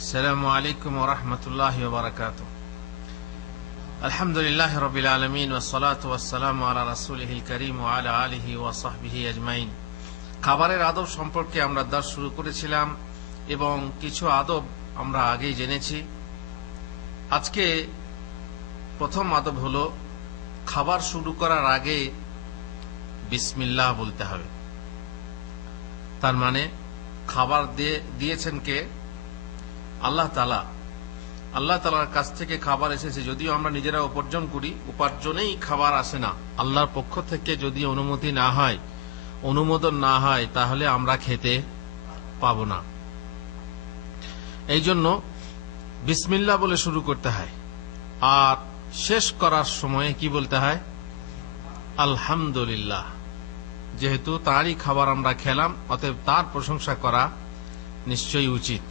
আসসালামু আলাইকুম ওয়া রাহমাতুল্লাহি ওয়া বারাকাতুহু। আলহামদুলিল্লাহি রাব্বিল আলামিন ওয়াস সালাতু ওয়াস সালামু আলা রাসূলিহিল কারীম ওয়া আলা আলিহি ওয়া সাহবিহি আজমাইন। খাবারের আদব সম্পর্কে আমরা দর্স শুরু করেছিলাম এবং কিছু আদব আমরা আগেই জেনেছি। আজকে প্রথম আদব হলো খাবার শুরু করার আগে বিসমিল্লাহ বলতে হবে। তার মানে খাবার দিয়েছেন কে? আল্লাহ তাআলা। আল্লাহ তাআলার কাছ থেকে খাবার এসেছে, যদিও আমরা নিজেরা উপার্জন করি, উপার্জনেই খাবার আসে না। আল্লাহর পক্ষ থেকে যদি অনুমতি না হয়, অনুমোদন না হয়, তাহলে আমরা খেতে পাব না। এই জন্য বিসমিল্লাহ বলে শুরু করতে হয়, আর শেষ করার সময়ে কি বলতে হয়? আলহামদুলিল্লাহ। যেহেতু তারই খাবার আমরা খেলাম, অতএব তার প্রশংসা করা নিশ্চয়ই উচিত।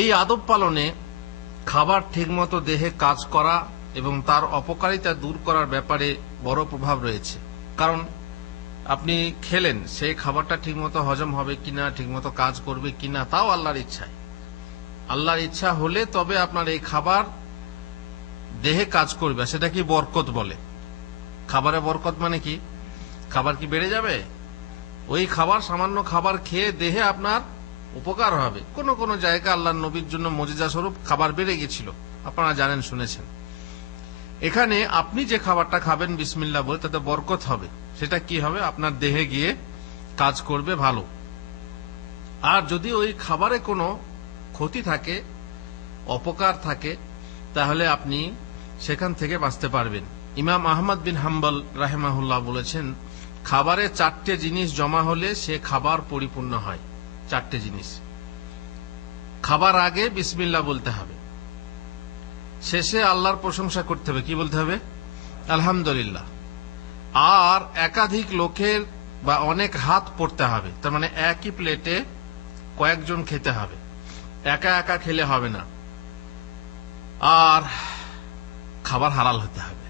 এই আদব পালনে খাবার ঠিকমতো দেহে কাজ করা এবং তার অপকারিতা দূর করার ব্যাপারে বড় প্রভাব রয়েছে। কারণ আপনি খেলেন, সেই খাবারটা ঠিকমতো হজম হবে কিনা, ঠিকমতো কাজ করবে কিনা, তাও আল্লাহর ইচ্ছায়। আল্লাহর ইচ্ছা হলে তবে আপনার এই খাবার দেহে কাজ করবে, সেটা কি বরকত বলে। খাবারে বরকত মানে কি? খাবার কি বেড়ে যাবে? ওই খাবার, সামান্য খাবার খেয়ে দেহে আপনার উপকার হবে। কোন কোন জায়গায় আল্লাহর নবীর জন্য মুজিজা স্বরূপ খাবার বেড়ে গেছিল, আপনারা জানেন, শুনেছেন। এখানে আপনি যে খাবারটা খাবেন বিসমিল্লাহ বলে, তাতে বরকত হবে। সেটা কি হবে? আপনার দেহে গিয়ে কাজ করবে ভালো। আর যদি ওই খাবারে কোনো ক্ষতি থাকে, অপকার থাকে, তাহলে আপনি সেখান থেকে বাঁচতে পারবেন। ইমাম আহমদ বিন হাম্বল রাহিমাহুল্লাহ বলেছেন, খাবারে 4টে জিনিস জমা হলে সে খাবার পরিপূর্ণ হয়। 4টে জিনিস। খাবার আগে বিসমিল্লাহ বলতে হবে, শেষে আল্লাহর প্রশংসা করতে হবে। কি বলতে হবে? আলহামদুলিল্লাহ। আর একাধিক লোকের বা অনেক হাত পড়তে হবে। তার মানে একই প্লেটে কয়েকজন খেতে হবে, একা একা খেলে হবে না। আর খাবার হালাল হতে হবে।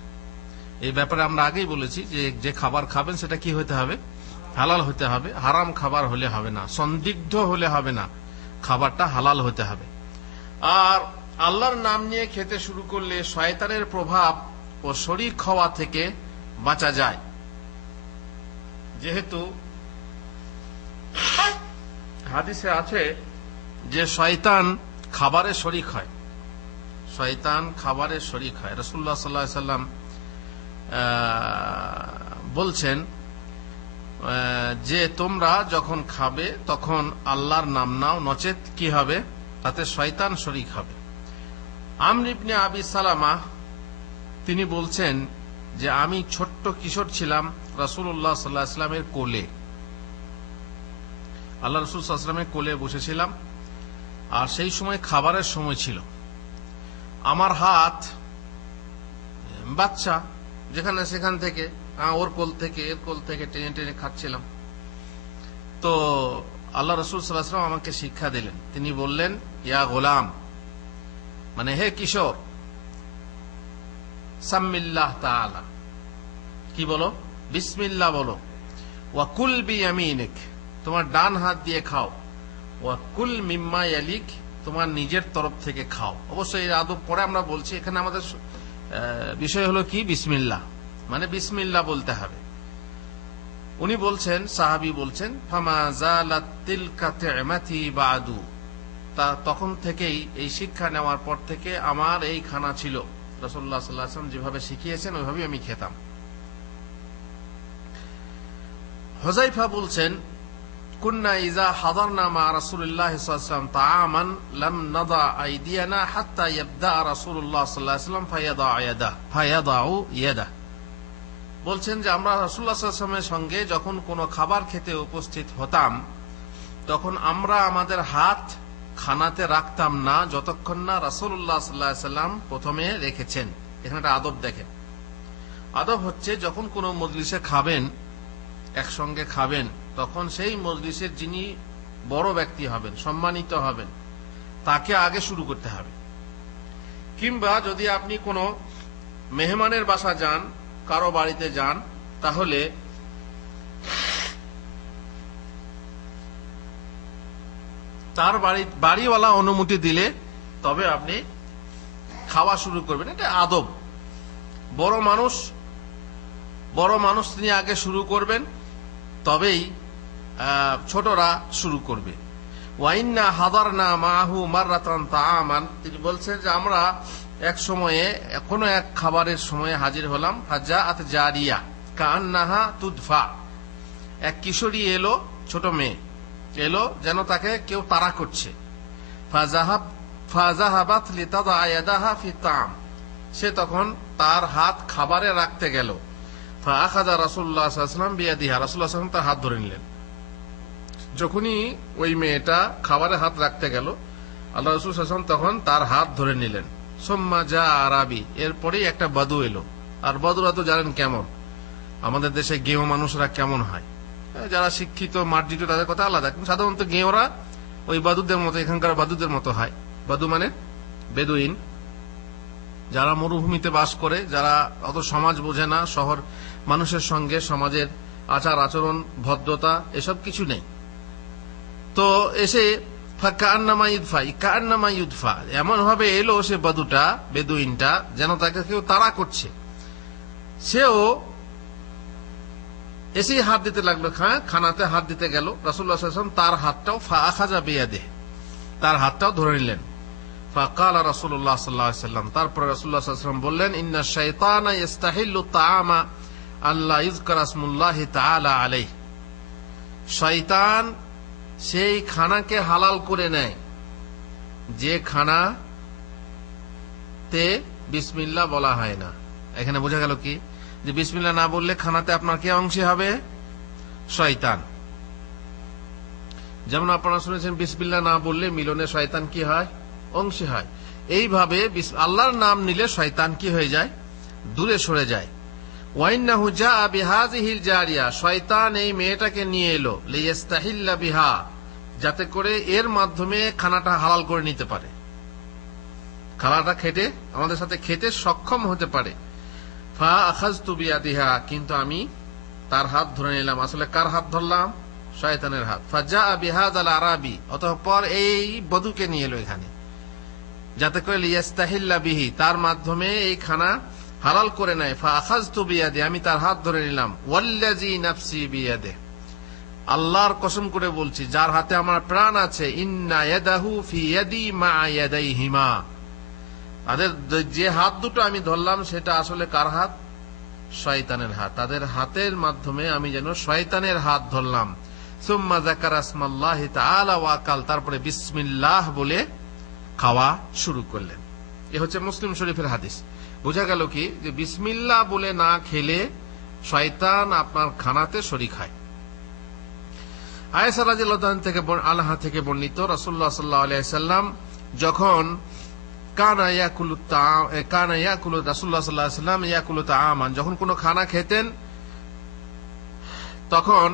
এই ব্যাপারে আমরা আগেই বলেছি যে যে খাবার খাবেন সেটা কি হতে হবে? হালাল হতে হবে। হারাম খাবার হলে হবে না, সন্দিগ্ধ হলে হবে না, খাবারটা হালাল হতে হবে। আর আল্লাহর নাম নিয়ে খেতে শুরু করলে শয়তানের প্রভাব ও শরীক হওয়া থেকে বাঁচা যায়। যেহেতু হাদিসে আছে যে শয়তান খাবারে শরীক হয়, শয়তান খাবারে শরীক হয়। রাসূলুল্লাহ সাল্লাল্লাহু আলাইহি ওয়াসাল্লাম বলছেন যে তোমরা যখন খাবে তখন আল্লাহর নাম নাও, নচেত কি হবে? তাতে শয়তান শরীক হবে। আমর ইবনে আবি সালামা তিনি বলছেন যে আমি ছোট্ট কিশোর ছিলাম রাসূলুল্লাহ সাল্লাল্লাহু আলাইহি ওয়াসাল্লামের কোলে। আল্লাহ রাসূল সাল্লাল্লাহু আলাইহি ওয়াসাল্লামের কোলে বসেছিলাম, আর সেই সময় খাবারের সময় ছিল। আমার হাত, বাচ্চা যেখানে সেখান থেকে, ওর কোল থেকে এর কোল থেকে টেনে টেনে খাচ্ছিলাম। তো আল্লাহ রাসূল সাল্লাল্লাহু আলাইহি ওয়াসাল্লাম আমাকে শিক্ষা দিলেন। তিনি বললেন, ইয়া গোলাম, মানে হে কিশোর, সাম্মিল্লাহ তাআলা, কি বলো? বিসমিল্লাহ বলো। ওয়া কুল বিয়ামিনিক, তোমার ডান হাত দিয়ে খাও। ওয়া কুল মিম্মা ইয়ালিক, তোমার নিজের তরফ থেকে খাও। অবশ্যই এই আদব পরে আমরা বলছি। এখানে আমাদের বিষয় হলো কি? বিসমিল্লাহ, মানে বিসমিল্লাহ বলতে হবে। উনি বলছেন, সাহাবী বলছেন, ফামা জালাত তিলকা তি'মাতি বাদু, তা তখন থেকেই, এই শিক্ষা নেওয়ার পর থেকে আমার এই খানা ছিল। রাসূলুল্লাহ সাল্লাল্লাহু আলাইহি ওয়াসাল্লাম যেভাবে শিখিয়েছেন ওইভাবেই আমি খেতাম। হুযায়ফা বলছেন, কুন্না ইযা হাদারনা মা রাসূলিল্লাহি সাল্লাল্লাহু আলাইহি ওয়াসাল্লাম তাআমান লাম নাদা আইদিয়ানা হাত্তা ইয়াবদা রাসূলুল্লাহ সাল্লাল্লাহু আলাইহি ওয়াসাল্লাম ফায়াদাউ ইয়াদা। বলছেন যে আমরা রাসূলুল্লাহ সাল্লাল্লাহু আলাইহি ওয়াসাল্লামের সঙ্গে যখন কোনো খাবার খেতে উপস্থিত হতাম, তখন আমরা আমাদের হাত খানাতে রাখতাম না যতক্ষণ না রাসূলুল্লাহ সাল্লাল্লাহু আলাইহি ওয়াসাল্লাম প্রথমে রেখেছেন। এখানে একটা আদব দেখেন। আদব হচ্ছে, যখন কোনো মজলিসে খাবেন, একসঙ্গে খাবেন, তখন সেই মজলিসের যিনি বড় ব্যক্তি হবেন, সম্মানিত হবেন, তাকে আগে শুরু করতে হবে। কিংবা যদি আপনি কোনো মেহমানের বাসা যান, কারো বাড়িতে যান, তাহলে তার বাড়িওয়ালা অনুমতি দিলে তবে আপনি খাওয়া শুরু করবেন। এটা আদব। বড় মানুষ তিনি আগে শুরু করবেন, তবেই ছোটরা শুরু করবে। ওয়াইন্না হাদারনা মাহু মাররাতান তাআমান, তিনি বলছেন যে আমরা এক সময়ে কোনো এক খাবারের সময়ে হাজির হলাম। ফাজাআত জারিয়া কাআন্নাহা তুদফা, এক কিশোরী এলো, ছোট মেয়ে এলো, যেন তাকে কেউ তাড়া করছে। ফাজাহাবাত লিতাদা ইয়াদাহা ফি তাআম, সে তখন তার হাত খাবারে রাখতে গেল। ফাআখাযা রাসূলুল্লাহ সাল্লাল্লাহু আলাইহি ওয়াসাল্লাম বিয়াদিহা, রাসূলুল্লাহ সাল্লাল্লাহু আলাইহি ওয়াসাল্লাম তার হাত ধরে নিলেন। যখনই ওই মেয়েটা খাবারে হাত রাখতে গেল, আল্লাহ রাসূল সাল্লাল্লাহু আলাইহি ওয়াসাল্লাম তখন তার হাত ধরে নিলেন। সুম্মা জা আরাবি, এরপরেই একটা বাদু এলো। আর বাদুরা তো জানেন কেমন, আমাদের দেশে গেঁয়ো মানুষরা কেমন হয়, যারা শিক্ষিত মার্জিত তাদের কথা আলাদা, কিন্তু সাধারণত গেঁয়োরা ওই বাদুদের মতো, এখানকার বাদুদের মতো হয়। বাদু মানে বেদুইন, যারা মরুভূমিতে বাস করে, যারা অত সমাজ বোঝে না, শহর মানুষের সঙ্গে সমাজের আচার আচরণ ভদ্রতা এসব কিছু নেই। তো এসে কান্নামা ইউদফা, এমন ভাবে এলো সে বাদুটা, বেদুইনটা, যেন তাকে কেউ তাড়া করছে। সেও এসেই হাত দিতে লাগলো, খানাতে হাত দিতে গেল। রাসূলুল্লাহ সাল্লাল্লাহু আলাইহি ওয়াসাল্লাম তার হাতটাও ফাআখাযা বিয়াদিহি, তার হাতটাও ধরে নিলেন। ফাকালা রাসূলুল্লাহ সাল্লাল্লাহু আলাইহি ওয়াসাল্লাম, তারপরে রাসূলুল্লাহ সাল্লাল্লাহু আলাইহি ওয়াসাল্লাম বললেন, ইন্না শাইতানা ইস্তাহিল্লু তাআমা আল্লা ইযকারা ইসমুল্লাহি তাআলা আলাইহি, শয়তান সেই খানাকে হালাল করে নেয় যে খানাতে বিসমিল্লাহ বলা হয় না। এখানে বোঝা গেল কি, যে বিসমিল্লাহ না বললে খানাতে আপনার কে অংশী হবে? শয়তান। যেমন আপনারা শুনেছেন বিসমিল্লাহ না বললে মিলনে শয়তান কি হয়? অংশী হয়। এইভাবে আল্লাহর নাম নিলে শয়তান কি হয়ে যায়? দূরে সরে যায়। ওয়াইন্নাহু জাআ বিহাযিহিল জারিয়া, শয়তান এই মেয়েটাকে নিয়ে এলো লিয়াস্তাহিল্লা বিহা, যাতে করে এর মাধ্যমে খানাটা হালাল করে নিতে পারে, খানাটা খেতে আমাদের সাথে খেতে সক্ষম হতে পারে। ফাআখাযতু বিয়াদিহা, কিন্তু আমি তার হাত ধরে নিলাম। আসলে কার হাত ধরলাম? শয়তানের হাত। ফাজাআ বিহাযাল আরাবি, অতঃপর এই বধূকে নিয়ে এলো এখানে, যাতে করে লিয়াস্তাহিল্লা বিহি, তার মাধ্যমে এই খানা হালাল করে নেয়। ফাআখাযতু বিয়াদি, আমি তার হাত ধরে নিলাম। ওয়াল্লাযী নাফসি বিয়াদিহি, আল্লাহর কসম করে বলছি যার হাতে আমার প্রাণ আছে, ইন্না ইয়াদাহু ফি ইয়াদি মা ইয়াদাইহিমা, তাদের যে হাত দুটো আমি ধরলাম সেটা আসলে কার হাত? শয়তানের হাত। তাদের হাতের মাধ্যমে আমি যেন শয়তানের হাত ধরলাম। সুম্মা যাকারা ইসমাল্লাহি তাআলা ওয়া আকাল, তারপরে বিসমিল্লাহ বলে খাওয়া শুরু করলেন। এ হচ্ছে মুসলিম শরীফের হাদিস। বোঝা গেল কি, যে বিসমিল্লাহ বলে না খেলে শয়তান আপনার খানাতে শরীক হয়। আয়েশা রাদিয়াল্লাহু আনহা থেকে বর্ণিত, রাসূলুল্লাহ সাল্লাল্লাহু আলাইহি ওয়াসাল্লাম যখন রাসূলুল্লাহ সাল্লাল্লাহু আলাইহি ওয়াসাল্লাম ইয়াকুলু তাআমান, যখন কোনো খানা খেতেন তখন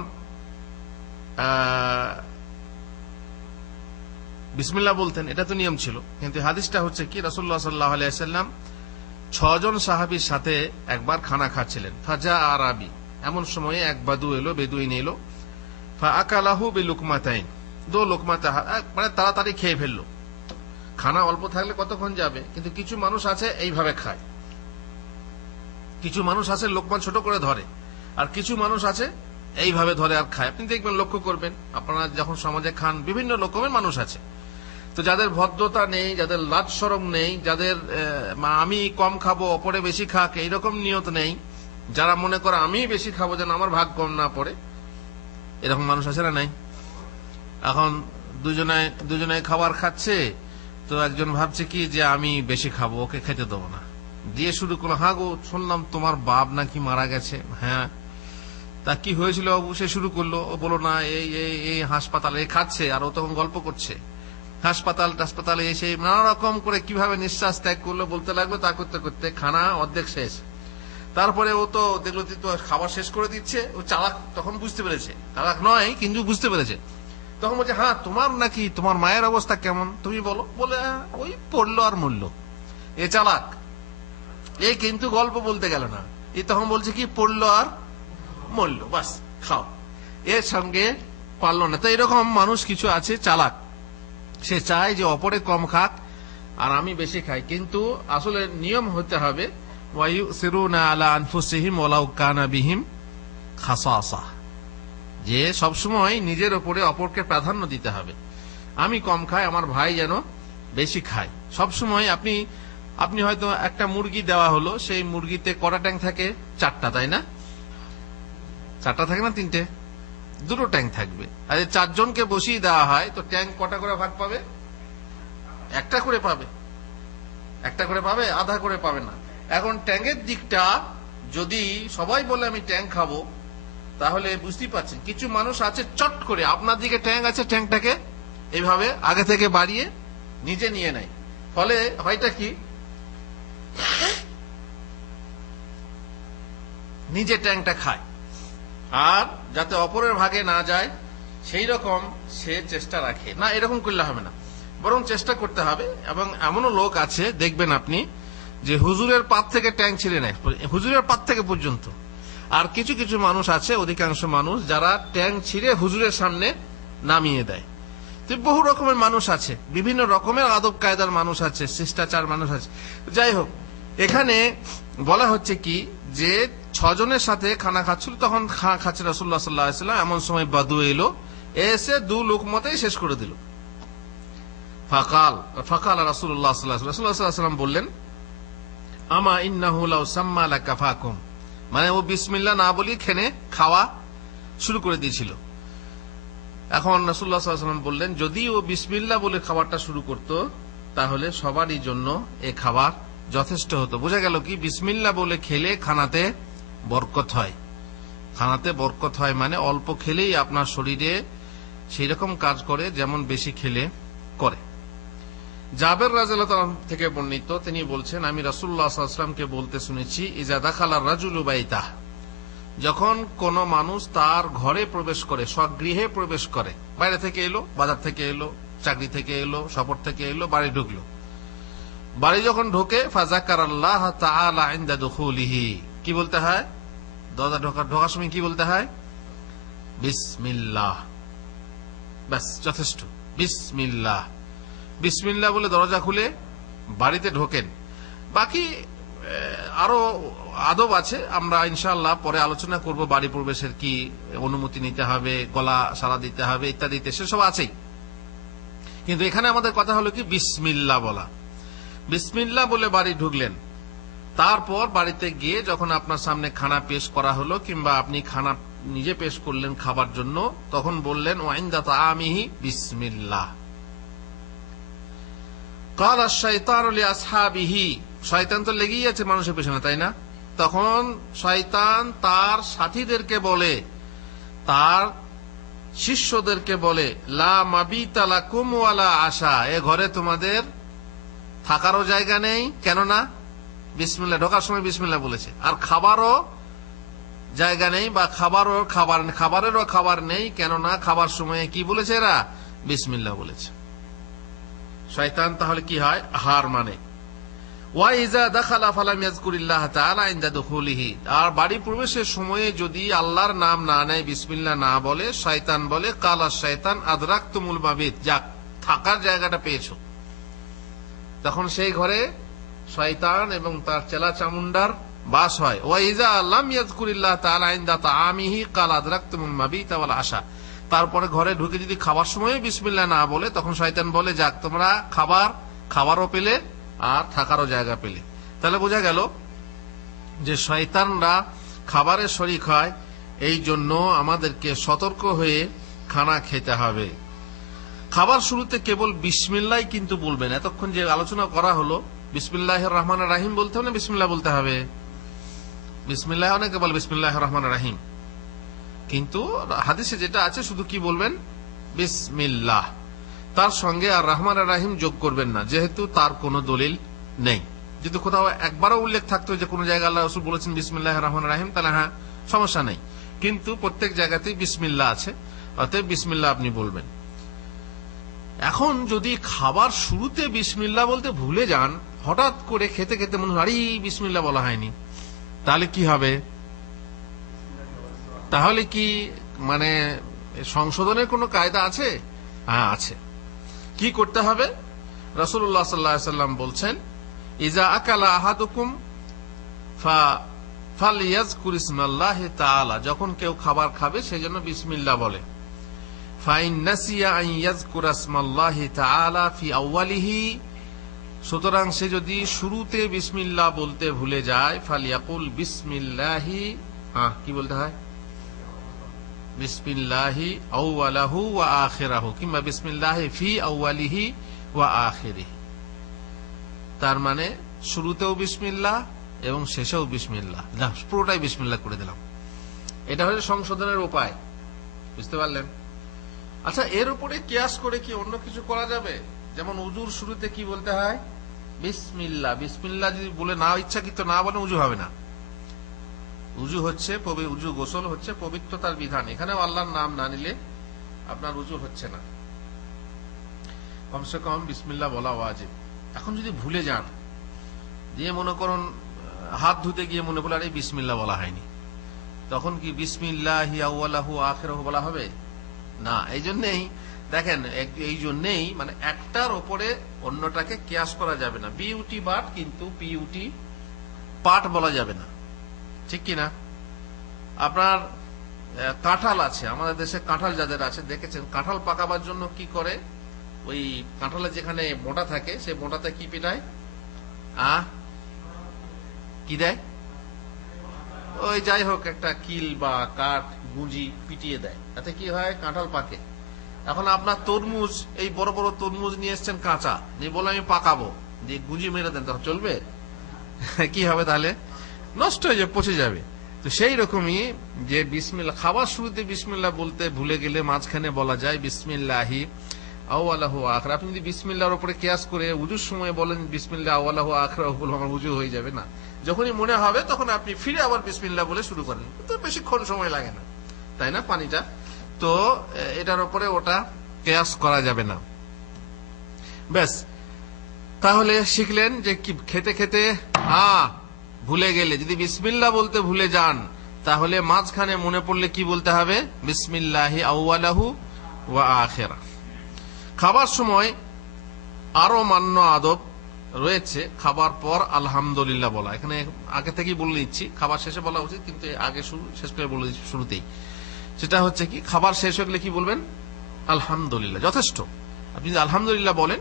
বিসমিল্লাহ বলতেন। এটা তো নিয়ম ছিল, কিন্তু হাদিসটা হচ্ছে কি, রাসূলুল্লাহ সাল্লাল্লাহু আলাইহি ওয়াসাল্লাম 6 জন সাহাবীর সাথে একবার খানা খাচ্ছিলেন। ফাজা আরাবি, এমন সময়ে এক বাদু এলো, বেদুইন এলো। ফাআকালাহু বিলুকমাতাইন, 2 লুকমাতে, মানে তাড়াতাড়ি খেয়ে ফেললো। খানা অল্প থাকলে কতক্ষণ যাবে, কিন্তু কিছু মানুষ আছে এইভাবে খায়, কিছু মানুষ আছে লোকমা ছোট করে ধরে, আর কিছু মানুষ আছে এইভাবে ধরে আর খায়। আপনি দেখবেন, লক্ষ্য করবেন, আপনারা যখন সমাজে খান বিভিন্ন রকমের মানুষ আছে। তো যাদের ভদ্রতা নেই, যাদের লাজ শরম নেই, যাদের আমি কম খাবো অপরে বেশি খাক এইরকম নিয়ত নেই, যারা মনে করে আমি বেশি খাবো যেন আমার ভাগ কম না পড়ে, এরকম মানুষ আছে না নাই? এখন দুজনে খাবার খাচ্ছে, তো একজন ভাবছে কি যে আমি বেশি খাবো, ওকে খেতে দেবো না, দিয়ে শুরু করলো, হ্যাঁ গো শুনলাম তোমার বাপ নাকি মারা গেছে। হ্যাঁ, তা কি হয়েছিল বাবু? সে শুরু করলো, ও বলো না এই হাসপাতালে খাচ্ছে, আর ও তখন গল্প করছে, হাসপাতালে এসে নানা রকম করে কিভাবে নিঃশ্বাস ত্যাগ করলো বলতে লাগলো। তা করতে করতে খানা অর্ধেক শেষ। তারপরে ও তো দেখলো তো খাবার শেষ করে দিচ্ছে, ও চালাক, তখন বুঝতে পেরেছে, চালাক নয় কিন্তু বুঝতে পেরেছে। তখন বলছে, হ্যাঁ তোমার নাকি তোমার মায়ের অবস্থা কেমন তুমি বলো। বলে ওই পড়লো আর মরলো। এ চালাক, এ কিন্তু গল্প বলতে গেল না, এ তখন বলছে কি পড়লো আর মরলো, বাস খাও, এর সঙ্গে পারলো না। তো এরকম মানুষ কিছু আছে চালাক, সে চায় যে অপরে কম খাক আর আমি বেশি খাই, কিন্তু আসলে নিয়ম হতে হবে ওয়ায়ুসিরুনা আলা আনফুসিহিম ওয়ালাউ কানা বিহিম খাসাসা, যে সবসময় নিজের উপরে অপরকে প্রাধান্য দিতে হবে। আমি কম খাই, আমার ভাই যেন বেশি খায়। সবসময় আপনি হয়তো একটা মুরগি দেওয়া হলো, সেই মুরগিতে কটা ট্যাং থাকে? 4টা, তাই না? 4টা থাকে না 3টে? 2টো ট্যাং থাকবে। আর 4 জনকে বসিয়ে দেওয়া হয় তো ট্যাং কটা করে ভাগ পাবে? একটা করে পাবে। একটা করে পাবে, আধা করে পাবে না। এখন ট্যাঙ্গের দিকটা যদি সবাই বলে আমি ট্যাং খাবো, তাহলে বুঝতেই পারছেন কিছু মানুষ আছে চট করে আপনার দিকে ট্যাং আছে, ট্যাংটাকে এইভাবে আগে থেকে বাড়িয়ে নিজে নিয়ে নেয়। ফলে হয়টা কি, নিজে ট্যাংটা খায়, আর যাতে অপরের ভাগে না যায় সেই রকম সে চেষ্টা রাখে না। এরকম করলে হবে না, বরং চেষ্টা করতে হবে। এবং এমনও লোক আছে দেখবেন আপনি যে হুজুরের পাত থেকে ট্যাং ছিঁড়ে নেয়, হুজুরের পাত থেকে পর্যন্ত। আর কিছু কিছু মানুষ আছে, অধিকাংশ মানুষ, যারা ট্যাং ছিঁড়ে হুজুরের সামনে নামিয়ে দেয়। তো বহু রকমের মানুষ আছে, বিভিন্ন রকমের আদব কায়দার মানুষ আছে, শিষ্টাচার মানুষ আছে। যাই হোক, এখানে বলা হচ্ছে কি যে 6 জনের সাথে খানা খাচ্ছিল, তখন খাচ্ছে রাসূলুল্লাহ সাল্লাল্লাহু আলাইহি ওয়াসাল্লাম। এমন সময় বাদু এলো, এসে 2 লোকমতেই শেষ করে দিল। ফাকাল রাসূলুল্লাহ সাল্লাল্লাহু আলাইহি ওয়াসাল্লাম বললেন, আমা ইন্নাহু লাউ সাম্মা লাকাফাকুম, মানে ও বিসমিল্লাহ না বলি খেনে খাওয়া শুরু করে দিয়েছিল। এখন রাসূলুল্লাহ সাল্লাল্লাহু আলাইহি ওয়াসাল্লাম বললেন, যদি ও বিসমিল্লাহ বলে খাবারটা শুরু করত তাহলে সবারই জন্য এ খাবার যথেষ্ট হতো। বোঝা গেল কি, বিসমিল্লাহ বলে খেলে খানাতে বরকত হয়। খানাতে বরকত হয় মানে অল্প খেলেই আপনার শরীরে সেই রকম কাজ করে যেমন বেশি খেলে করে। জাবের রাদিয়াল্লাহু তাআলা থেকে বর্ণিত, তিনি বলছেন, আমি রাসূলুল্লাহ সাল্লাল্লাহু আলাইহি ওয়াসাল্লামকে বলতে শুনেছি, ইজা দাখালা রাজুলু বাইতাহ, যখন কোন মানুষ তার ঘরে প্রবেশ করে, স্বগৃহে প্রবেশ করে, বাইরে থেকে এলো, বাজার থেকে এলো, চাকরি থেকে এলো, সফর থেকে এলো, বাড়ি ঢুকলো, বাড়ি যখন ঢোকে ফাযাকারাল্লাহ তাআলা ইনদা দুখুলিহি, কি বলতে হয়? দরজা ঢোকার সময় কি বলতে হয়? বিসমিল্লাহ। ব্যাস, যথেষ্ট। বিসমিল্লাহ, বিসমিল্লাহ বলে দরজা খুলে বাড়িতে ঢোকেন। বাকি আরো আদব আছে, আমরা ইনশাআল্লাহ পরে আলোচনা করব। বাড়ি প্রবেশের কি অনুমতি নিতে হবে, গলা সাড়া দিতে হবে ইত্যাদিতে, সেসব আছেই। কিন্তু এখানে আমাদের কথা হলো কি, বিসমিল্লাহ বলা। বিসমিল্লাহ বলে বাড়ি ঢুকলেন, তারপর বাড়িতে গিয়ে যখন আপনার সামনে খানা পেশ করা হলো, কিংবা আপনি খানা নিজে পেশ করলেন খাবার জন্য, তখন বললেন ওয়াইন্দা তাআমিহি বিসমিল্লাহ। ক্বালা শাইতানু লিআসহাবিহি, শয়তান তো লেগেই আছে মানুষের পেছনে, তাই না? তখন শয়তান তার সাথীদেরকে বলে, তার শিষ্যদেরকে বলে, লা মাবিতা লাকুম ওয়ালা আশা, এ ঘরে তোমাদের থাকারও জায়গা নেই, কেননা বিসমিল্লাহ, ঢোকার সময় বিসমিল্লাহ বলেছে, আর খাবারও জায়গা নেই, বা খাবারেরও খাবার নেই, কেননা খাবার সময়ে কি বলেছে এরা? বিসমিল্লাহ বলেছে। শয়তান তাহলে কি হয়? হার মানে। ওয়াইজা দাখালা ফালাম ইয়াযকুরিল্লাহ তাআলা ইনদা দুখুলিহি, আর বাড়ি প্রবেশের সময়ে যদি আল্লাহর নাম না নেয়, বিসমিল্লাহ না বলে, শয়তান বলে, কালা শয়তান আদরাকতুমুল মাবিত, যাক থাকার জায়গাটা পেয়েছো। তখন সেই ঘরে শয়তান এবং তার চেলা চামুন্ডার বাস হয়। ওয়াইজা লাম ইয়াযকুরিল্লাহ তাআলা ইনদা তাআমিহি কালা আদরাকতুমুল মাবিত ওয়াল আশা, তারপরে ঘরে ঢুকে যদি খাবার সময় বিসমিল্লাহ না বলে, তখন শয়তান বলে, যাক তোমরা খাবারও পেলে আর থাকারও জায়গা পেলে। তাহলে বোঝা গেল যে শয়তানরা খাবারের শরীক হয়, এই জন্য আমাদেরকে সতর্ক হয়ে খানা খেতে হবে। খাবার শুরুতে কেবল বিসমিল্লাহ কিন্তু বলবেন। এতক্ষণ যে আলোচনা করা হলো, বিসমিল্লাহির রহমানির রহিম বলতে হবে না বিসমিল্লাহ বলতে হবে? বিসমিল্লাহ, অনেকে বলে বিসমিল্লাহির রহমানির রহিম, কিন্তু হাদিসে যেটা আছে শুধু কি বলবেন? বিসমিল্লাহ। তার সঙ্গে আর রহমানির রহিম যোগ করবেন না, যেহেতু তার কোনো দলিল নেই। যদি কোথাও একবারও উল্লেখ থাকতো যে কোন জায়গায় আল্লাহ রাসূল বলেছেন বিসমিল্লাহির রহমানির রহিম, তাহলে হ্যাঁ, সমস্যা নেই। কিন্তু প্রত্যেক জায়গাতেই বিসমিল্লাহ আছে, অতএব বিসমিল্লাহ আপনি বলবেন। এখন যদি খাবার শুরুতে বিসমিল্লাহ বলতে ভুলে যান, হঠাৎ করে খেতে খেতে মনে হয় আরে বিসমিল্লাহ বলা হয়নি, তাহলে কি হবে? তাহলে কি মানে সংশোধনের কোনো কায়দা আছে? হ্যাঁ, আছে। কি করতে হবে? রাসূলুল্লাহ সাল্লাল্লাহু আলাইহি ওয়াসাল্লাম বলছেন, ইজা আকালা আহাদুকুম ফালইয়াযকুর ইসমাল্লাহি তাআলা, যখন কেউ খাবার খাবে সেজন্য বিসমিল্লাহ বলে। ফাইন নাসিয়া আন ইয়াযকুরা ইসমাল্লাহি তাআলা ফি আউয়ালিহি, সুতরাং সে যদি শুরুতে বিসমিল্লাহ বলতে ভুলে যায়, ফালিয়াকুল বিসমিল্লাহি, কি বলতে হয়? বিসমিল্লাহি আউয়ালাহু ওয়া আখিরাহু, কিংবা বিসমিল্লাহি ফি আউয়ালিহি ওয়া আখিরিহি। তার মানে শুরুতেও বিসমিল্লাহ এবং শেষেও বিসমিল্লাহ, পুরোটাই বিসমিল্লাহ করে দিলাম। এটা হচ্ছে সংশোধনের উপায়, বুঝতে পারলেন? আচ্ছা, এর উপরে কিয়াস করে কি অন্য কিছু করা যাবে? যেমন উজুর শুরুতে কি বলতে হয়? বিসমিল্লাহ। বিসমিল্লাহ যদি বলে না, ইচ্ছাকৃত না বলে, উজু হবে না। উজু হচ্ছে উজু, গোসল হচ্ছে পবিত্রতার বিধান। এখানেও আল্লাহর নাম না নিলে আপনার উজু হচ্ছে না। কমসে কম বিসমিল্লাহ বলা ওয়াজিব। এখন যদি ভুলে যান, দিয়ে মনে করুন হাত ধুতে গিয়ে মনে পড়লো আরে বিসমিল্লাহ বলা হয়নি, তখন কি বিসমিল্লাহি আউয়ালাহু আখিরাহু বলা হবে? না। এই জন্যেই দেখেন, এই জন্যেই মানে একটার ওপরে অন্যটাকে কিয়াস করা যাবে না। বিউটি বাট, কিন্তু পিউটি পাট বলা যাবে না, ঠিক কিনা? আপনার কাঁঠাল আছে, আমাদের দেশে কাঁঠাল যাদের আছে দেখেছেন, কাঁঠাল পাকাবার জন্য কি করে? ওই কাঁঠালের যেখানে মোটা থাকে, সে মোটাতে কি পিটায়? কি দেয়? ওই যাই হোক একটা কিল বা কাঠ গুঁজি পিটিয়ে দেয়, তাতে কি হয়? কাঁঠাল পাকে। এখন আপনার তরমুজ, এই বড় বড় তরমুজ নিয়ে এসছেন কাঁচা, নিয়ে বলে আমি পাকাবো, দিয়ে গুঁজি মেরে দেন, তখন চলবে? কি হবে তাহলে? নষ্ট হয়ে যাবে, পচে যাবে। তো সেই রকমই যে বিসমিল্লাহ, খাবার শুরুতে বিসমিল্লাহ বলতে ভুলে গেলে মাঝখানে বলা যায় বিসমিল্লাহি আউয়ালাহু আখিরাহু। আপনি যদি বিসমিল্লাহর উপরে কিয়াস করে উজুর সময় বলেন বিসমিল্লাহ আউয়ালাহু আখিরাহু বলে, আমার উজু হয়ে যাবে না। যখনই মনে হবে তখন আপনি ফিরে আবার বিসমিল্লাহ বলে শুরু করেন, তো বেশিক্ষণ সময় লাগে না, তাই না? পানিটা তো এটার উপরে ওটা কিয়াস করা যাবে না। ব্যাস, তাহলে শিখলেন যে কি খেতে খেতে ভুলে গেলে যদি বিসমিল্লাহ বলতে ভুলে যান, তাহলে মাঝখানে মনে পড়লে কি বলতে হবে? বিসমিল্লাহি আউয়ালাহু ওয়া আখিরাহু। খাবার সময় আরো মান্য আদব রয়েছে, খাবার পর আলহামদুলিল্লাহ বলা। এখানে আগে থেকেই বলে দিচ্ছি, খাবার শেষে বলা উচিত, কিন্তু আগে শেষ করে বলে দিচ্ছি শুরুতেই। সেটা হচ্ছে কি, খাবার শেষ হয়ে গেলে কি বলবেন? আলহামদুলিল্লাহ, যথেষ্ট। আপনি যদি আলহামদুলিল্লাহ বলেন,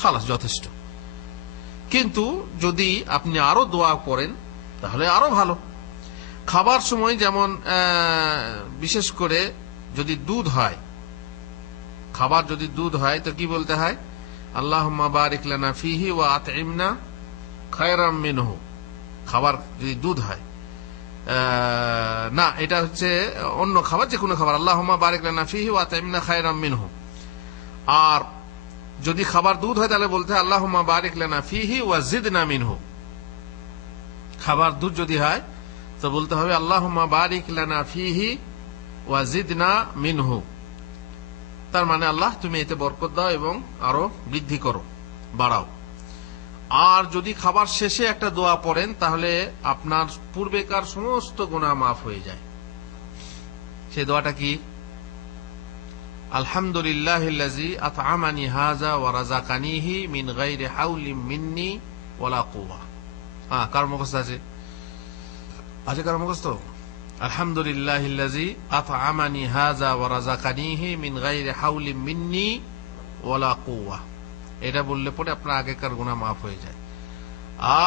খালাস, যথেষ্ট। কিন্তু যদি আপনি আরো দোয়া করেন তাহলে আরো ভালো। খাবার সময় যেমন বিশেষ করে যদি দুধ হয়, খাবার যদি দুধ হয় তো কি বলতে হয়? আল্লাহুম্মা বারিক লানা ফিহি ওয়া আতইমনা খায়রাম মিনহু। খাবার যদি দুধ হয়, না, এটা হচ্ছে অন্য খাবার, যে কোনো খাবার। আল্লাহুম্মা বারিক লানা ফিহি ওয়া আতইমনা খায়রাম মিনহু। আর যদি খাবার দুধ হয় তাহলে বলতে হয় আল্লাহুম্মা বারিক লানা ফিহি ওয়া জিদনা মিনহু। খাবার দুধ যদি হয় তো বলতে হবে আল্লাহুম্মা বারিক লানা ফিহি ওয়া জিদনা মিনহু। তার মানে আল্লাহ তুমি এতে বরকত দাও এবং আরো বৃদ্ধি করো, বাড়াও। আর যদি খাবার শেষে একটা দোয়া পড়েন তাহলে আপনার পূর্বেকার সমস্ত গুনাহ মাফ হয়ে যায়। সেই দোয়াটা কি? আলহামদুলিল্লাহিল্লাযী আত'আমানি হাযা ওয়া রাযাকানিহি মিন গায়রি হাওলিন মিন্নি ওয়ালা কুওয়া। কার মুখস্থ আছে? কার মুখস্থ? আলহামদুলিল্লাহিল্লাযী আত'আমানি হাযা ওয়া রাযাকানিহি মিন গায়রি হাওলিন মিন্নি ওয়ালা কুওয়া। এটা বললে পরে আপনার আগেকার গুনাহ মাফ হয়ে যায়।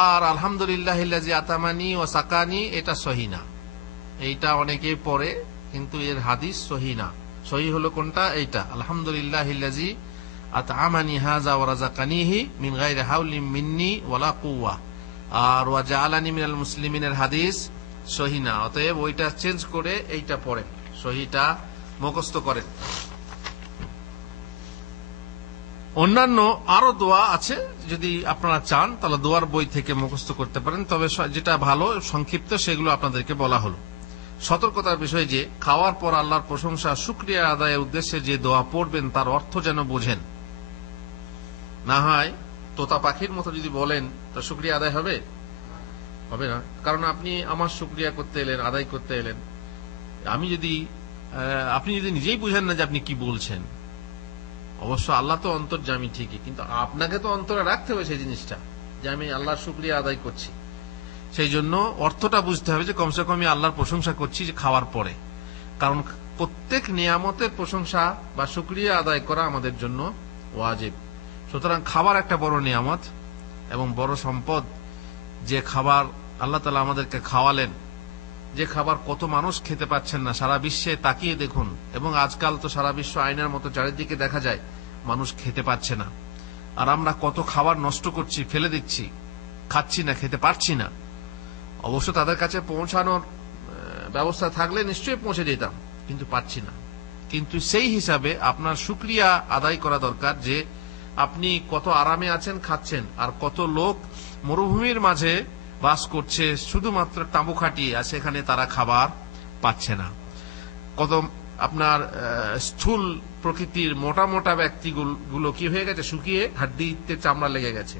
আর আলহামদুলিল্লাহিল্লাযী আত'আমানি ওয়া সাকানি, এটা সহিহ না। এইটা অনেকেই পড়ে, কিন্তু এর হাদিস সহিহ না। সহিহ হলো কোনটা? এইটা, আলহামদুলিল্লাহিল্লাযী আত'আমানি হাযা ওয়া রাযাকানিহি মিন গায়রি হাওলিন মিন্নি ওয়ালা কুওয়া। আর ওয়া জাআলানি মিনাল মুসলিমিনের হাদিস সহিহ না। অতএব ওইটা চেঞ্জ করে এইটা পড়েন, সহিহটা মুখস্থ করেন। অন্যান্য আরো দোয়া আছে, যদি আপনারা চান তাহলে দোয়ার বই থেকে মুখস্থ করতে পারেন, তবে যেটা ভালো সংক্ষিপ্ত সেগুলো আপনাদেরকে বলা হলো। সতর্কতার বিষয় যে খাওয়ার পর আল্লাহর প্রশংসা শুকরিয়া আদায়ের উদ্দেশ্যে যে দোয়া পড়বেন তার অর্থ যেন বোঝেন। না হয় তোতা পাখির মতো যদি বলেন তো শুকরিয়া আদায় হবে? হবে না। কারণ আপনি আমার শুকরিয়া করতে এলেন, আদায় করতে এলেন। আপনি যদি নিজেই বুঝেন না যে আপনি কি বলছেন, অবশ্য আল্লাহ তো অন্তর্যামী ঠিকই, কিন্তু আপনাকে তো অন্তরে রাখতে হবে সেই জিনিসটা, যে আমি আল্লাহর শুকরিয়া আদায় করছি। সেই জন্য অর্থটা বুঝতে হবে যে কমসে কম আমি আল্লাহর প্রশংসা করছি যে খাওয়ার পরে। কারণ প্রত্যেক নিয়ামতের প্রশংসা বা শুকরিয়া আদায় করা আমাদের জন্য ওয়াজিব। সুতরাং খাবার একটা বড় নিয়ামত এবং বড় সম্পদ। যে খাবার আল্লাহ তাআলা আমাদেরকে খাওয়ালেন, যে খাবার কত মানুষ খেতে পাচ্ছেন না, সারা বিশ্বে তাকিয়ে দেখুন। এবং আজকাল তো সারা বিশ্ব আয়নার মতো চারিদিকে দেখা যায়, মানুষ খেতে পাচ্ছে না। আর আমরা কত খাবার নষ্ট করছি, ফেলে দিচ্ছি, খাচ্ছি না, খেতে পারছি না। অবশ্য তাদের কাছে পৌঁছানোর ব্যবস্থা থাকলে নিশ্চয়ই পৌঁছে যেতাম, কিন্তু পাচ্ছি না। কিন্তু সেই হিসাবে আপনার শুকরিয়া আদায় করা দরকার যে আপনি কত আরামে আছেন, খাচ্ছেন, আর কত লোক মরুভূমির মাঝে বাস করছে, শুধুমাত্র তাঁবু খাটিয়ে আছে, সেখানে তারা খাবার পাচ্ছে না। কত আপনার স্থূল প্রকৃতির মোটা মোটা ব্যক্তিগুলো কি হয়ে গেছে, শুকিয়ে হাড্ডিতে চামড়া লেগে গেছে।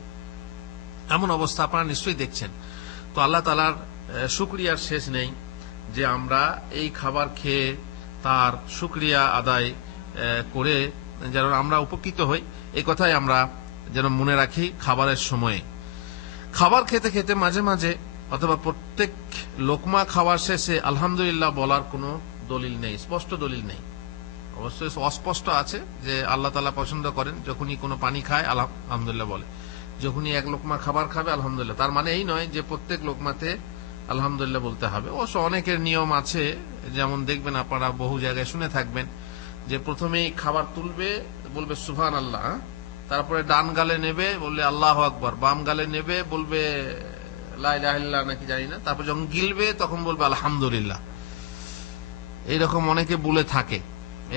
এমন অবস্থা আপনারা নিশ্চয়ই দেখছেন। তো আল্লাহ তাআলার শুকরিয়ার শেষ নেই যে আমরা এই খাবার খেয়ে তার শুকরিয়া আদায় করে যেন আমরা উপকৃত হই। এই কথাই আমরা যেন মনে রাখি খাবারের সময়ে। খাবার খেতে খেতে মাঝে মাঝে অথবা প্রত্যেক লোকমা খাওয়ার শেষে আলহামদুলিল্লাহ বলার কোনো দলিল নেই, স্পষ্ট দলিল নেই। অবশ্যই অস্পষ্ট আছে যে আল্লাহ তাআলা পছন্দ করেন যখনই কোনো পানি খায় আলহামদুলিল্লাহ বলে, যখনই এক লোকমা খাবার খাবে আলহামদুলিল্লাহ। তার মানে এই নয় যে প্রত্যেক লোকমাতে আলহামদুলিল্লাহ বলতে হবে। অবশ্য অনেকের নিয়ম আছে, যেমন দেখবেন আপনারা বহু জায়গায় শুনে থাকবেন যে প্রথমেই খাবার তুলবে বলবে সুবহানাল্লাহ, তারপরে ডান গালে নেবে বলবে আল্লাহু আকবার, বাম গালে নেবে বলবে লা ইলাহা ইল্লাল্লাহ নাকি জানি না, তারপর যখন গিলবে তখন বলবে আলহামদুলিল্লাহ। এইরকম অনেকে বলে থাকে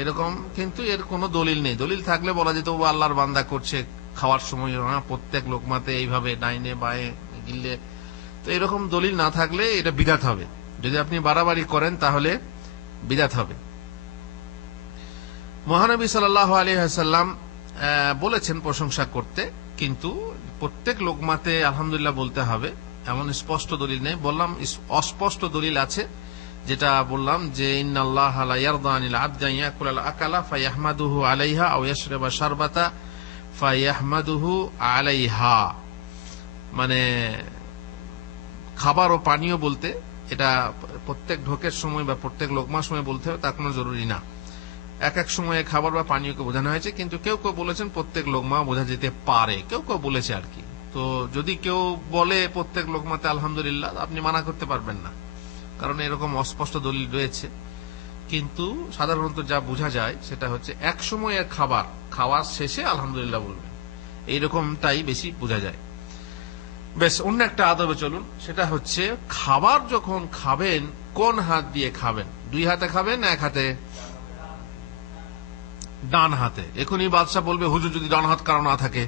এরকম, কিন্তু এর কোনো দলিল নেই। দলিল থাকলে বলা যেত ও আল্লাহর বান্দা করছে খাওয়ার সময় প্রত্যেক লোকমাতে এইভাবে ডাইনে বাঁয়ে গিললে। তো এরকম দলিল না থাকলে এটা বিদআত হবে। যদি আপনি বাড়াবাড়ি করেন তাহলে বিদআত হবে। মহানবী সাল্লাল্লাহু আলাইহি ওয়াসাল্লাম বলেছেন প্রশংসা করতে, কিন্তু প্রত্যেক লোকমাতে আলহামদুলিল্লাহ বলতে হবে এমন স্পষ্ট দলিল নেই। বললাম অস্পষ্ট দলিল আছে, যেটা বললাম যে ইন্নাল্লাহা লা ইয়ারদা আনিল আবদি আন ইয়াকুলাল আকালা ফায়াহমাদুহু আলাইহা আও ইয়াশরাবা শারবাতা ফায়াহমাদুহু আলাইহা। মানে খাবার ও পানীয় বলতে এটা প্রত্যেক ঢোকের সময় বা প্রত্যেক লোকমার সময় বলতে হবে তা কোনো জরুরি না। এক এক সময়ে খাবার বা পানীয়কে বোঝানো হয়েছে, কিন্তু কেউ কেউ বলেছেন প্রত্যেক লোকমা বোঝা যেতে পারে, কেউ কেউ বলেছে আর কি। তো যদি কেউ বলে প্রত্যেক লোকমাতে আলহামদুলিল্লাহ, আপনি মানা করতে পারবেন না, কারণ এরকম অস্পষ্ট দলিল রয়েছে। কিন্তু সাধারণত যা বোঝা যায় সেটা হচ্ছে এক সময়ের খাবার খাওয়ার শেষে আলহামদুলিল্লাহ বলবেন, এইরকমটাই বেশি বোঝা যায়। বেশ, অন্য একটা আদবে চলুন। সেটা হচ্ছে খাবার যখন খাবেন কোন হাত দিয়ে খাবেন? দুই হাতে খাবেন না এক হাতে? ডান হাতে। এখনই বাদশাহ বলবে হুজুর যদি ডান হাত কারো না থাকে,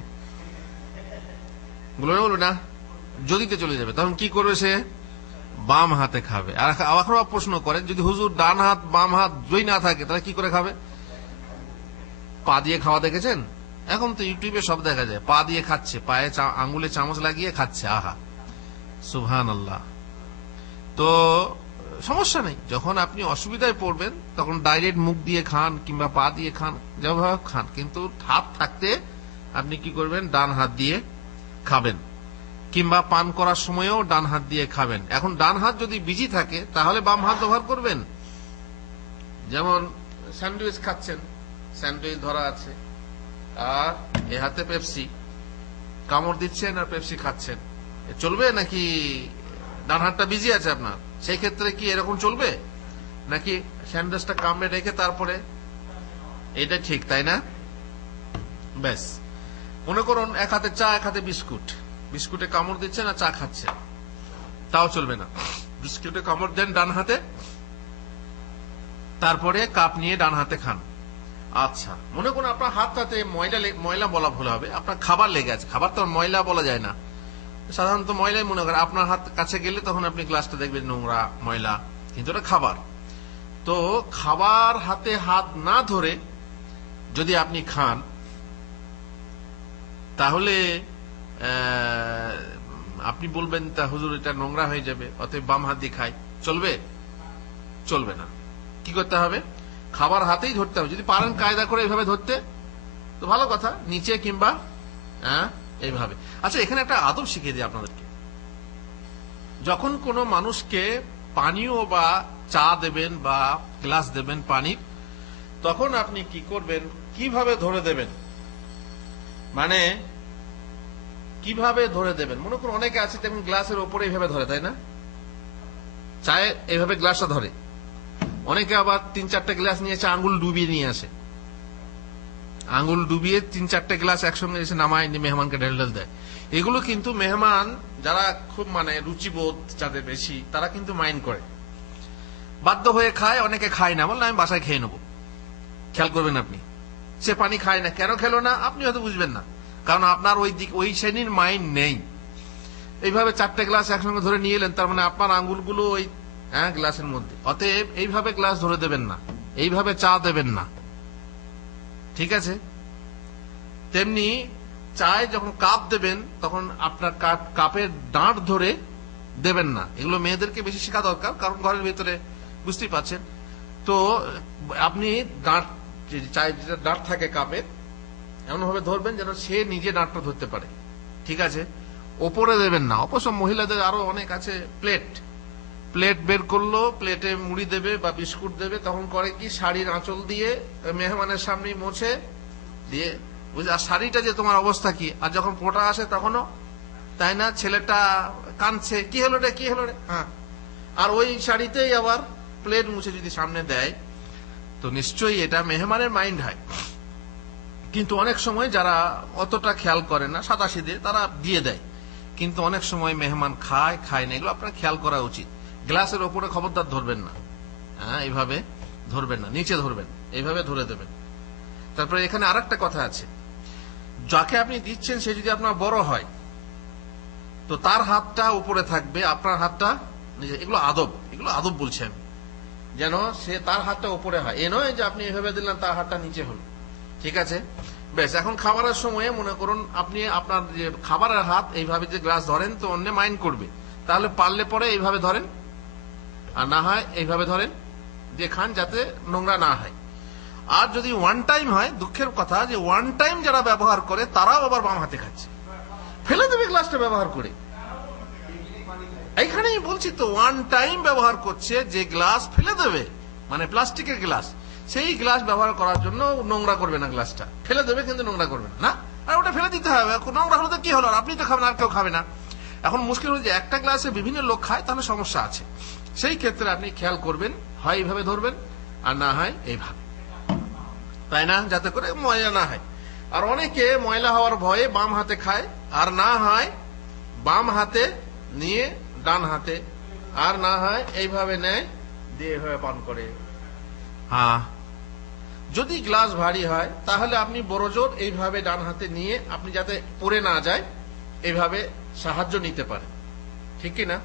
বলবে না, যদিতে চলে যাবে, তখন কি করবে? সে বাম হাতে খাবে। আর আবার প্রশ্ন করেন যদি হুজুর ডান হাত বাম হাত দুই না থাকে তাহলে কি করে খাবে? পা দিয়ে খাওয়া দেখেছেন? এখন তো ইউটিউবে সব দেখা যায়, পা দিয়ে খাচ্ছে, পায়ে আঙ্গুলে চামচ লাগিয়ে খাচ্ছে। আহা, সুবহানাল্লাহ। তো সমস্যা নেই, যখন আপনি অসুবিধায় পড়বেন তখন ডাইরেক্ট মুখ দিয়ে খান কিংবা পা দিয়ে খান, যেভাবে খান, কিন্তু হাত থাকতে আপনি কি করবেন? ডান হাত দিয়ে খাবেন। কিংবা পান করার সময়ও ডান হাত দিয়ে খাবেন। এখন ডান হাত যদি বিজি থাকে তাহলে বাম হাত ব্যবহার করবেন। যেমন স্যান্ডউইচ খাচ্ছেন, স্যান্ডউইচ ধরা আছে আর এ হাতে পেপসি, কামড় দিচ্ছেন আর পেপসি খাচ্ছেন, চলবে নাকি? ডান হাতটা বিজি আছে আপনার, সেই ক্ষেত্রে কি এরকম চলবে নাকি স্যান্ডউইচটা কামড়ে রেখে তারপরে? এটা ঠিক, তাই না? ব্যাস, মনে করুন এক হাতে চা এক হাতে বিস্কুট, বিস্কুটে কামড় দিচ্ছেন আর চা খাচ্ছেন, তাও চলবে না। বিস্কুটে কামড় দেন ডান হাতে, তারপরে কাপ নিয়ে ডান হাতে খান। আচ্ছা, মনে করুন আপনার হাতটাতে ময়লা বলা ভুল হবে, আপনার খাবার লেগে আছে। খাবার তো ময়লা বলা যায় না, সাধারণত ময়লাই মনে করেন। আপনার হাত কাছে গেলে তখন আপনি গ্লাসটা দেখবেন নোংরা ময়লা, কিন্তু এটা খাবার। তো খাবার হাতে হাত না ধরে যদি আপনি খান তাহলে আপনি বলবেন তা হুজুর এটা নোংরা হয়ে যাবে, অতএব বাম হাত দিয়ে খাই, চলবে? চলবে না। কি করতে হবে? খাবার হাতেই ধরতে হবে। যদি পারেন কায়দা করে এইভাবে ধরতে, তো ভালো কথা, নিচে কিংবা এইভাবে। আচ্ছা, এখানে একটা আদব শিখিয়ে দিই আপনাদেরকে। যখন কোনো মানুষকে পানীয় বা চা দেবেন বা গ্লাস দেবেন পানির, তখন আপনি কি করবেন, কিভাবে ধরে দেবেন, মানে কিভাবে ধরে দেবেন। মনে করুন অনেকে আছে দেখুন গ্লাসের ওপরে এইভাবে ধরে, তাই না? চায়ে এইভাবে গ্লাসটা ধরে। অনেকে আবার 3-4টে গ্লাস নিয়েছে, আঙ্গুল ডুবিয়ে নিয়ে আসে, আঙ্গুল ডুবিয়ে 3-4টে গ্লাস একসঙ্গে এসে নামায় মেহমানকে ঢেল দেয়। এগুলো কিন্তু মেহমান যারা খুব মানে রুচিবোধ যাদের বেশি, তারা কিন্তু মাইন্ড করে, বাধ্য হয়ে খায়। অনেকে খায় না, বললে আমি বাসায় খেয়ে নেবো। খেয়াল করবেন আপনি, সে পানি খায় না, কেন খেলো না আপনি হয়তো বুঝবেন না, কারণ আপনার ওই শ্রেণীর মাইন্ড নেই। এইভাবে 4টে গ্লাস একসঙ্গে ধরে নিয়ে এলেন, তার মানে আপনার আঙ্গুলগুলো ওই গ্লাসের মধ্যে। অতএব এইভাবে গ্লাস ধরে দেবেন না, এইভাবে চা দেবেন না, ঠিক আছে? তেমনি চায় যখন কাপ দেবেন, তখন আপনার কাপের ডাঁট ধরে দেবেন না। এগুলো মেয়েদেরকে বেশি শেখা দরকার, কারণ ঘরের ভিতরে বুঝতেই পারছেন। তো আপনি ডাঁট, চায় যেটা ডাঁট থাকে কাপের, এমন ভাবে ধরবেন যেন সে নিজে ডাঁটটা ধরতে পারে, ঠিক আছে? ওপরে দেবেন না। অবশ্য মহিলাদের আরো অনেক আছে, প্লেট বের করলো, প্লেটে মুড়ি দেবে বা বিস্কুট দেবে, তখন করে কি শাড়ির আঁচল দিয়ে মেহমানের সামনে মুছে দিয়ে, আর শাড়িটা যে তোমার অবস্থা কি, আর যখন পোটা আসে তখনও, তাই না? ছেলেটা কাঁদছে, কি হলো রে, কি হলো রে, হ্যাঁ, আর ওই শাড়িতেই আবার প্লেট মুছে যদি সামনে দেয়, তো নিশ্চয়ই এটা মেহমানের মাইন্ড হয়। কিন্তু অনেক সময় যারা অতটা খেয়াল করে না, সাদাসিধে, তারা দিয়ে দেয়। কিন্তু অনেক সময় মেহমান খায় না, এগুলো আপনার খেয়াল করা উচিত। গ্লাসের ওপরে খবরদার ধরবেন না, এইভাবে ধরবেন না, নিচে ধরবেন, এইভাবে ধরে দেবেন। তারপরে এখানে আরেকটা কথা আছে, যাকে আপনি দিচ্ছেন সে যদি আপনার বড় হয়, তো তার হাতটা উপরে থাকবে, আপনার হাতটা নিচে। এগুলো আদব বলছি আমি, যেন সে তার হাতটা উপরে হয়। এ নয় যে আপনি এভাবে দিলেন তার হাতটা নিচে হলো, ঠিক আছে? বেশ, এখন খাবারের সময়ে মনে করুন আপনি আপনার যে খাবারের হাত এইভাবে যে গ্লাস ধরেন, তো অন্য মাইন্ড করবে। তাহলে পারলে পরে এইভাবে ধরেন, আর না হয় এইভাবে ধরেন, যে খান, যাতে নোংরা না হয়। আর যদি ওয়ান টাইম হয়, দুঃখের কথা যে ওয়ান টাইম যারা ব্যবহার করে তারাও আবার বাম হাতে খাচ্ছে, ফেলে দেবে গ্লাসটা ব্যবহার করে। এইখানেই বলছি তো, ওয়ান টাইম ব্যবহার করছে, যে গ্লাস ফেলে দেবে, মানে প্লাস্টিকের গ্লাস, সেই গ্লাস ব্যবহার করার জন্য নোংরা করবে না, গ্লাসটা ফেলে দেবে কিন্তু নোংরা করবে না। আর ওটা ফেলে দিতে হবে, নোংরা হলে তো কি হলো, আপনি তো খাবেন আর কেউ খাবে না। এখন মুশকিল হচ্ছে একটা গ্লাসে বিভিন্ন লোক খায়, তাহলে সমস্যা আছে। সেই ক্ষেত্রে আপনি খেয়াল করবেন, হয় এইভাবে ধরবেন, আর না হয় এইভাবে, তাই না, যাতে করে ময়লা না হয়। আর অনেকে ময়লা হওয়ার ভয়ে বাম হাতে খায়, আর না হয় বাম হাতে নিয়ে ডান হাতে, আর না হয় এইভাবে নেয় দিয়ে এইভাবে পান করে। যদি গ্লাস ভারী হয় তাহলে আপনি বড় জোর এইভাবে ডান হাতে নিয়ে, আপনি যাতে পড়ে না যায় এইভাবে সাহায্য নিতে পারেন, ঠিক কিনা?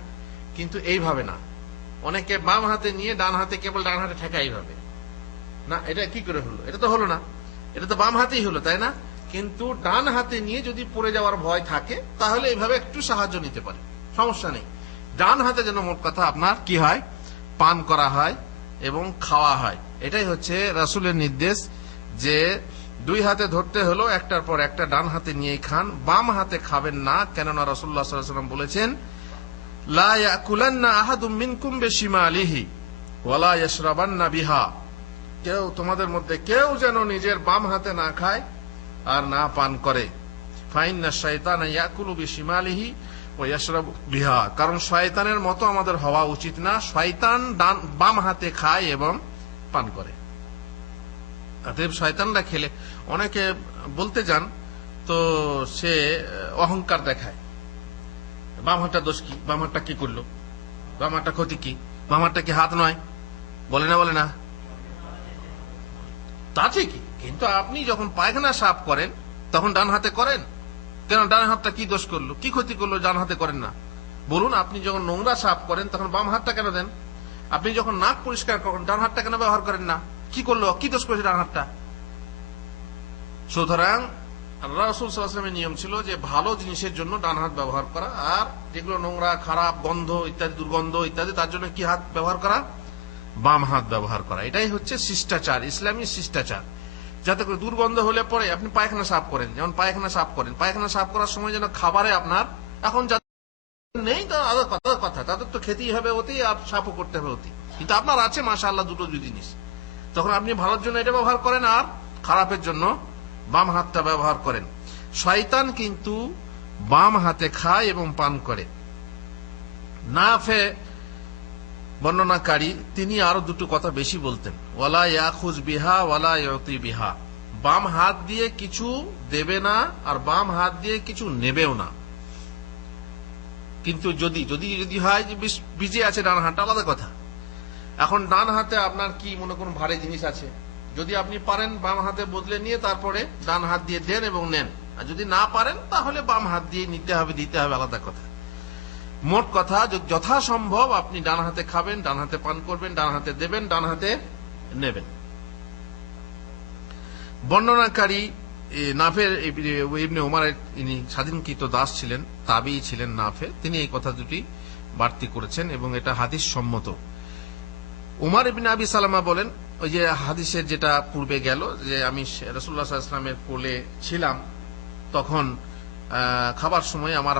কিন্তু এইভাবে না। অনেকে বাম হাতে নিয়ে ডান হাতে, কেবল ডান হাতে ঠেকা, এইভাবে না। এটা কি করে হলো? এটা তো হলো না, এটা তো বাম হাতেই হলো, তাই না? কিন্তু ডান হাতে নিয়ে যদি পড়ে যাওয়ার ভয় থাকে, তাহলে এইভাবে একটু সাহায্য নিতে পারে, সমস্যা নেই। ডান হাতে যেন মোট কথা আপনার কি হয়, পান করা হয় এবং খাওয়া হয়। এটাই হচ্ছে রাসূলের নির্দেশ, যে দুই হাতে ধরতে হলো, একটার পর একটা ডান হাতে নিয়েই খান, বাম হাতে খাবেন না। কেননা রাসূলুল্লাহ সাল্লাল্লাহু আলাইহি ওয়াসাল্লাম বলেছেন, লা ইয়াকুলান্না আহাদুম মিনকুম বিশিমালিহি ওয়া লা ইয়াশরাবান্না বিহা, কেউ তোমাদের মধ্যে কেউ যেন নিজের বাম হাতে না খায় আর না পান করে। ফাইন্না শাইতানা ইয়াকুলু বিশিমালিহি ওয়া ইয়াশরাবু বিহা, কারণ শয়তানের মতো আমাদের হওয়া উচিত না। শয়তান বাম হাতে খায় এবং পান করে। অতএব শয়তানরা খেলে, অনেকে বলতে যান তো সে অহংকার দেখায়, বাম হাতটা দোষ কি, বাম হাতটা কি করলো, বাম হাতটা ক্ষতি কি, বাম হাতটা কি হাত নয়, বলে না তা ঠিকই। কিন্তু আপনি যখন পায়খানা সাফ করেন তখন ডান হাতে করেন কেন? ডান হাতটা কি দোষ করলো, কি ক্ষতি করলো, ডান হাতে করেন না? বলুন, আপনি যখন নোংরা সাফ করেন তখন বাম হাতটা কেন দেন? আপনি যখন নাক পরিষ্কার করেন ডান হাতটা কেন ব্যবহার করেন না? কি করলো, কি দোষ করেছে ডান হাতটা? সুতরাং আল্লাহ রাসূল সাল্লাল্লাহু আলাইহি ওয়াসাল্লামের নিয়ম ছিল যে ভালো জিনিসের জন্য ডান হাত ব্যবহার করা, আর যেগুলো নোংরা, খারাপ, গন্ধ ইত্যাদি, দুর্গন্ধ ইত্যাদি, তার জন্য কি হাত ব্যবহার করা? বাম হাত ব্যবহার করা। এটাই হচ্ছে শিষ্টাচার, ইসলামী শিষ্টাচার। যাতে করে দুর্গন্ধ হলে পরে আপনি পায়খানা সাফ করেন, যেমন পায়খানা সাফ করেন, পায়খানা সাফ করার সময় যেন খাবারে আপনার এখন নেই তো আলাদা কথা, তাদের তো খেতেই হবে ওতেই, আর সাফও করতে হবে ওতেই, কিন্তু আপনার আছে মাশাআল্লাহ দুটো জিনিস, তখন আপনি ভালোর জন্য এটা ব্যবহার করেন আর খারাপের জন্য বাম হাতটা ব্যবহার করেন। শয়তান কিন্তু বাম হাতে খায় এবং পান করে। নাফে বর্ণনাকারী তিনি আরো দুটো কথা বেশি বলতেন, ওয়ালা ইয়াখুজ বিহা ওয়ালা ইউতি বিহা, বাম হাত দিয়ে কিছু দেবে না আর বাম হাত দিয়ে কিছু নেবেও না। কিন্তু যদি যদি যদি হয় যে বিজে আছে ডান হাতটা, আলাদা কথা। এখন ডান হাতে আপনার কি মনে করুন ভারী জিনিস আছে, যদি আপনি পারেন বাম হাতে বদলে নিয়ে তারপরে ডান হাত দিয়ে দেন এবং নেন, আর যদি না পারেন তাহলে বাম হাত দিয়ে নিতে হবে, দিতে হবে, আলাদা কথা। মোট কথা যথাসম্ভব আপনি ডান হাতে খাবেন, ডান হাতে পান করবেন, ডান হাতে দেবেন, ডান হাতে নেবেন। বর্ণনাকারী নাফের ইবনে উমারের ইনি স্বাধীনকৃত দাস ছিলেন, তাবিঈ ছিলেন নাফে, তিনি এই কথা দুটি বাড়তি করেছেন এবং এটা হাদিস সম্মত। উমার ইবনে আবি সালামা বলেন, ওই যে হাদিসের যেটা পূর্বে গেল যে আমি রাসূলুল্লাহ সাল্লাল্লাহু আলাইহি ওয়াসাল্লামের কোলে ছিলাম, তখন খাবার সময় আমার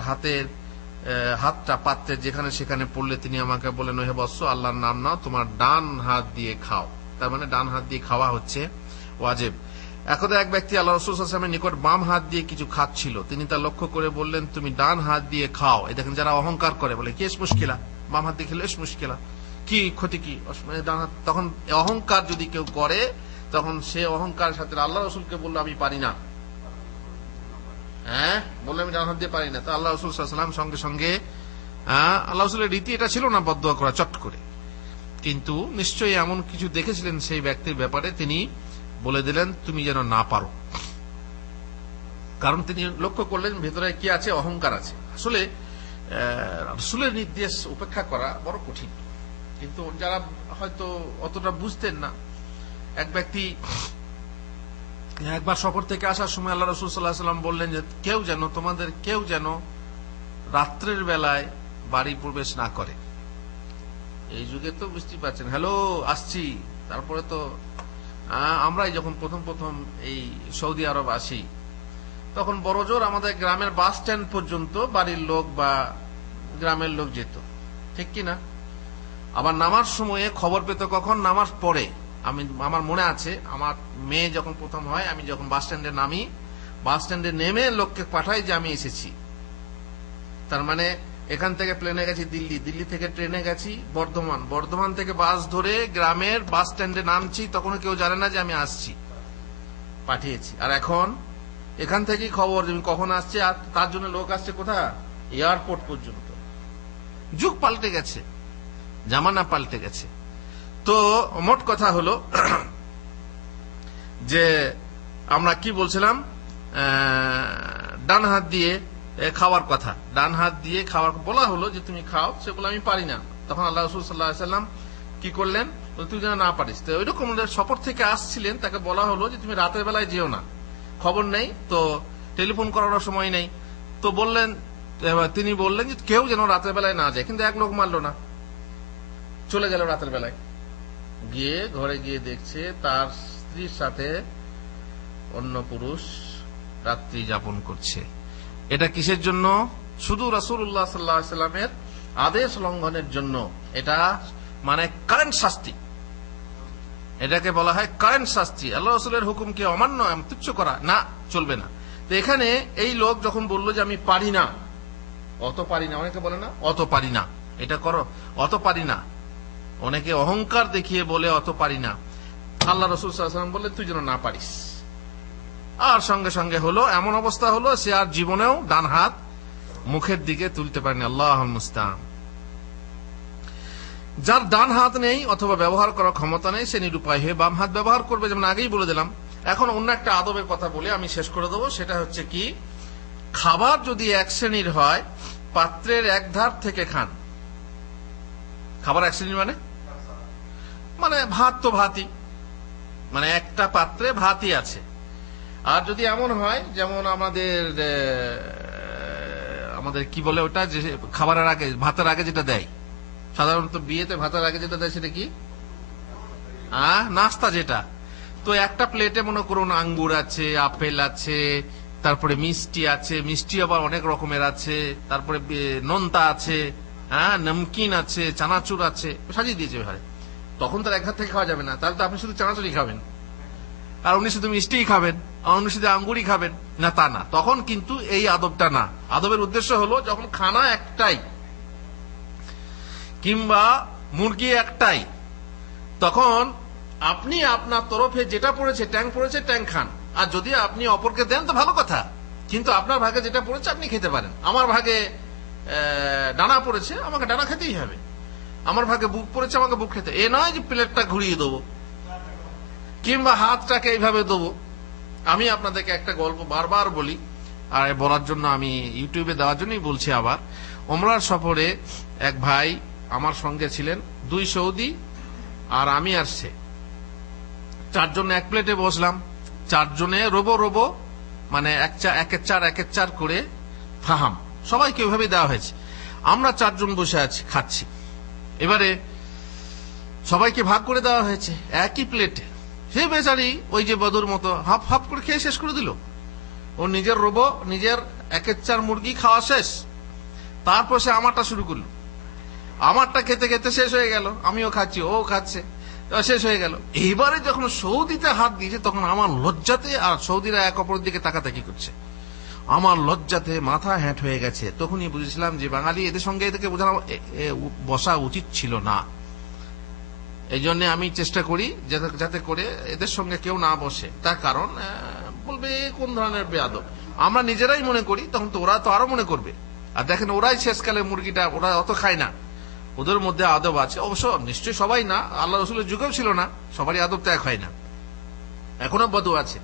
হাতটা পাত্রে যেখানে সেখানে পড়লে তিনি আমাকে বলেন, ওহে বৎস, আল্লাহর নাম নাও, তোমার ডান হাত দিয়ে খাও। তার মানে ডান হাত দিয়ে খাওয়া হচ্ছে ওয়াজিব। একদা এক ব্যক্তি আল্লাহ রাসূল সাল্লাল্লাহু আলাইহি ওয়াসাল্লামের নিকট বাম হাত দিয়ে কিছু খাচ্ছিল, তিনি তা লক্ষ্য করে বললেন, তুমি ডান হাত দিয়ে খাও। এই দেখেন যারা অহংকার করে বলে কি মুশকিলা, বাম হাত দিয়ে খেলে মুশকিলা, কি ক্ষতি কি, তখন অহংকার যদি কেউ করে তখন সে অহংকারের সাথে আল্লাহ রাসূলকে বললো আমি পারি না, বললে আমি ডান হাত দিয়ে পারি না, তো আল্লাহ রাসূল সাল্লাল্লাহু আলাইহি ওয়াসাল্লাম সঙ্গে সঙ্গে, আল্লাহ রাসূলের রীতি এটা ছিল না বদদুয়া করা চট করে, কিন্তু নিশ্চয়ই এমন কিছু দেখেছিলেন সেই ব্যক্তির ব্যাপারে, তিনি বলে দিলেন তুমি যেন না পারো, কারণ তিনি লক্ষ্য করলেন ভেতরে কি আছে, অহংকার আছে। আসলে রাসূলের নির্দেশ উপেক্ষা করা বড় কঠিন, কিন্তু যারা হয়তো অতটা বুঝতেন না, এক ব্যক্তি একবার সফর থেকে আসার সময় আল্লাহ রাসূল সাল্লাল্লাহু আলাইহি ওয়াসাল্লাম বললেন যে তোমাদের কেউ যেন রাত্রের বেলায় বাড়ি প্রবেশ না করে। এই যুগে তো বুঝতেই পারছেন, হ্যালো আসছি, তারপরে তো আমরাই যখন প্রথম এই সৌদি আরব আসি, তখন বড় জোর আমাদের গ্রামের বাস স্ট্যান্ড পর্যন্ত বাড়ির লোক বা গ্রামের লোক যেত, ঠিক কিনা? আবার নামার সময়ে খবর পেত কখন, নামার পরে। আমার মনে আছে, আমার মেয়ে যখন প্রথম হয়, আমি যখন বাস স্ট্যান্ডে নামি, বাস স্ট্যান্ডে নেমে লোককে পাঠাই যে আমি এসেছি। তার মানে এখান থেকে প্লেনে গেছি দিল্লি থেকে ট্রেনে গেছি বর্ধমান থেকে বাস ধরে গ্রামের বাস স্ট্যান্ডে নামছি, তখন কেউ জানে না যে আমি আসছি, পাঠিয়েছি। আর এখন এখান থেকেই খবর যে কখন আসছে, আর তার জন্য লোক আসছে কোথা, এয়ারপোর্ট পর্যন্ত। যুগ পাল্টে গেছে, জামানা পাল্টে গেছে। তো মোট কথা হলো যে আমরা কি বলছিলাম, ডান হাত দিয়ে খাওয়ার কথা, ডান হাত দিয়ে খাওয়ার বলা হলো যে তুমি খাও, সেগুলো আমি পারি না। তখন আল্লাহ রাসূল সাল্লাল্লাহু আলাইহি ওয়াসাল্লাম কি করলেন, তুই যেন না পারিস। তো ওইরকম সফর থেকে আসছিলেন, তাকে বলা হলো যে তুমি রাতের বেলায় যেও না, খবর নেই তো, টেলিফোন করার সময় নেই, তো তিনি বললেন যে কেউ যেন রাতের বেলায় না যায়, কিন্তু এক লোক মানলো না, চলে গেল রাতের বেলায়, গিয়ে ঘরে গিয়ে দেখছে তার স্ত্রীর সাথে অন্য পুরুষ রাত্রি যাপন করছে। এটা কিসের জন্য? শুধু রাসূলুল্লাহ সাল্লাল্লাহু আলাইহি ওয়াসাল্লামের আদেশ লঙ্ঘনের জন্য। এটা মানে কারেন্ট শাস্তি, এটাকে বলা হয় কারেন্ট শাস্তি। আল্লাহ রাসূলের হুকুমকে অমান্য, তুচ্ছ করা না, চলবে না। তো এখানে এই লোক যখন বললো যে আমি পারি না, অত পারি না, অনেকে বলে না অত পারি না, এটা করো, অত পারি না, অনেকে অহংকার দেখিয়ে বলে অত পারি না। আল্লাহ রাসূল সাল্লাল্লাহু আলাইহি ওয়াসাল্লাম বললেন তুই যেন না পারিস। আর সঙ্গে সঙ্গে হলো এমন অবস্থা হলো, সে আর জীবনেও ডান হাত মুখের দিকে তুলতে পারেনি। আল্লাহুল মুস্তাআন। যার ডান হাত নেই অথবা ব্যবহার করার ক্ষমতা নেই, সে নিরুপায় হয়ে বাম হাত ব্যবহার করবে, যেমন আগেই বলে দিলাম। এখন অন্য একটা আদবের কথা বলে আমি শেষ করে দেবো, সেটা হচ্ছে কি, খাবার যদি এক শ্রেণীর হয়, পাত্রের এক ধার থেকে খান। খাবার এক শ্রেণীর মানে ভাত তো ভাতই, মানে একটা পাত্রে ভাতই আছে। আর যদি এমন হয় যেমন আমাদের কি বলে ওটা, যে খাবারের আগে ভাতের আগে যেটা দেয়, সাধারণত বিয়েতে ভাতের আগে যেটা দেয় সেটা কি, নাস্তা যেটা, তো একটা প্লেটে মনে করুন আঙ্গুর আছে, আপেল আছে, তারপরে মিষ্টি আছে, মিষ্টি আবার অনেক রকমের আছে, তারপরে নোনতা আছে, হ্যাঁ, নমকিন আছে, চানাচুর আছে, সাজিয়ে দিয়েছে ভাই। তখন তার এক হাত থেকে খাওয়া যাবে না, তাহলে তো আপনি শুধু চানাচুরই খাবেন, আর উনি শুধু মিষ্টিই খাবেন, আর উনি শুধু আঙ্গুরই খাবেন না, তা না। তখন কিন্তু এই আদবটা না। আদবের উদ্দেশ্য হলো যখন খানা একটাই কিংবা মুরগি একটাই, তখন আপনি আপনার তরফে যেটা পড়েছে, ট্যাং খান, আর যদি আপনি অপরকে দেন তো ভালো কথা, কিন্তু আপনার ভাগে যেটা পড়েছে আপনি খেতে পারেন। আমার ভাগে ডানা পড়েছে, আমাকে ডানা খেতেই হবে। আমার ভাগে বুক পড়েছে, আমাকে বুক খেতে, এ নয় যে প্লেটটা ঘুরিয়ে দেবো কিংবা হাতটাকে এইভাবে দেবো। আমি আপনাদেরকে একটা গল্প বারবার বলি, আর বলার জন্য আমি ইউটিউবে দেওয়ার জন্যই বলছি আবার। ওমরার সফরে এক ভাই আমার সঙ্গে ছিলেন, 2 সৌদি আর আমি আর সে, 4 জন এক প্লেটে বসলাম। 4 জনে রোবো মানে একের চার করে ফাহাম, সবাইকে ওইভাবে দেওয়া হয়েছে। আমরা 4 জন বসে আছি, খাচ্ছি। এবারে সবাইকে ভাগ করে দেওয়া হয়েছে একই প্লেটে। সে বেচারি ওই যে বদুর মতো হাফ হাফ করে খেয়ে শেষ করে দিল। ও নিজের রোবো, নিজের 1/4 মুরগি খাওয়া শেষ, তারপর সে আমারটা শুরু করলো। আমারটা খেতে খেতে শেষ হয়ে গেল, আমিও খাচ্ছি, ও খাচ্ছে, শেষ হয়ে গেল। এইবারে যখন সৌদিতে হাত দিয়েছে, তখন আমার লজ্জাতে, আর সৌদিরা এক অপরের দিকে তাকাতাকি করছে, আমার লজ্জাতে মাথা হ্যাট হয়ে গেছে। তখনই বুঝেছিলাম যে বাঙালি, এদের সঙ্গে এদেরকে বোঝানো বসা উচিত ছিল না। এই জন্য আমি চেষ্টা করি যাতে করে এদের সঙ্গে কেউ না বসে। তার কারণ বলবে কোন ধরনের বেয়াদব, আমরা নিজেরাই মনে করি, তখন তো ওরা তো আরো মনে করবে। আর দেখেন, ওরাই শেষকালে মুরগিটা, ওরা অত খায় না, ওদের মধ্যে আদব আছে। অবশ্য নিশ্চয়ই সবাই না, আল্লাহ রসুলের যুগেও ছিল না, সবারই আদব তো এক হয় না, এখনো বদু আছে।